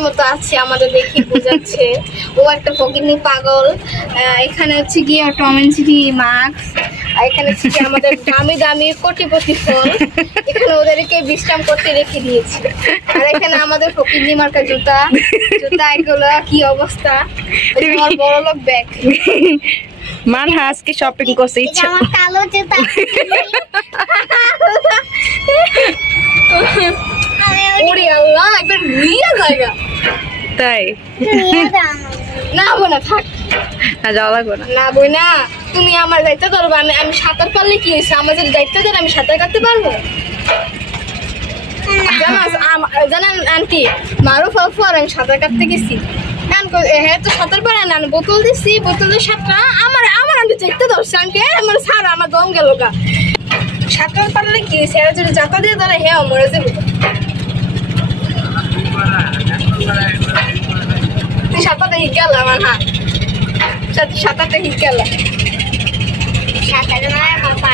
ফকিন্নির মতো আছে, আমাদের দেখে বোঝাচ্ছে ও একটা ফকিন্নি পাগল। এখানে হচ্ছে গিয়ে টম এন্ড জেরি মাস্ক, আর এখানে হচ্ছে গিয়ে আমাদের দামি দামি কোটিপতি ফোন, এখানে ওদেরকে বিশ্রাম করতে রেখে দিয়েছি। আর এখানে আমাদের ফকিন্নি মার্কা জুতা জুতা, এগুলো কি অবস্থা, আমার বড় লোক ব্যাগ। মানহা আজকে শপিং করছে, ইচ্ছা আমার কালো জুতা ওরে আল্লাহ, একবার নিয়ে জায়গা তাই নিয়ে যাও না বোনা, থাক না, যাওয়া লাগবে না। না বই না, তুমি আমার দায়িত্ব ধরবা। আমি সাঁতার পারলে কি হয়েছে, আমার যদি দায়িত্ব ধরে আমি সাঁতার কাটতে পারবো। জানেন আন্টি, মারুফ আপু আর আমি সাঁতার কাটতে গেছি, হ্যাঁ তো সাঁতার পারে না, বোতল দিচ্ছি, বোতলের সাতটা আমার আমার আমি দায়িত্ব ধরছি, আনকে আমার সার আমার দম গেল গা। সাঁতার পারলে কি হয়েছে, এরা যদি যাতা দিয়ে ধরে হ্যাঁ মরে যাবো। তুই সাঁতারটা হিট গেল আমার, হ্যাঁ সাঁতারটা হিট গেল। সাঁতার মারা বাবা